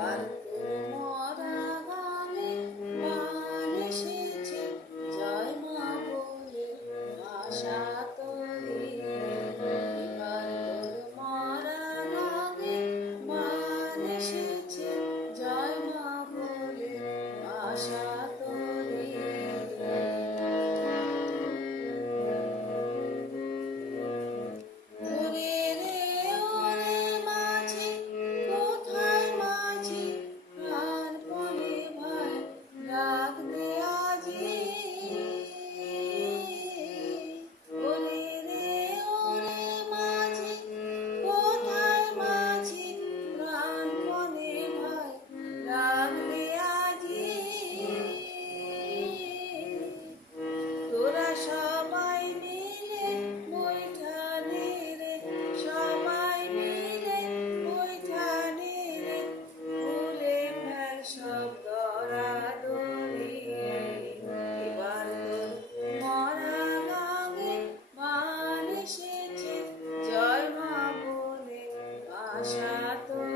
এবার তোর মরা গানে প্রাণ এসেছে, জয় মা বলে ভাষা তোলে। এবার তোর মরা গানে প্রাণ এসেছে, জয় মা বলে ভাষা তোলে। ওরে রে ওরে মাঝি, কোথায় মাঝি, প্রাণপণে ভাই ডাক দে আজি। ওরে রে ওরে মাঝি, কোথায় মাঝি, প্রাণপণে ভাই ডাক দে আজি। তোরা সবাই মিলে বৈঠানে রে, সবাই মিলে বৈঠানে রে, ভুলে ফেল সব দরাদরি। এবার তোর মরা গাঙে প্রাণ এসেছে, জয় মা বলে ভাষা তোলে।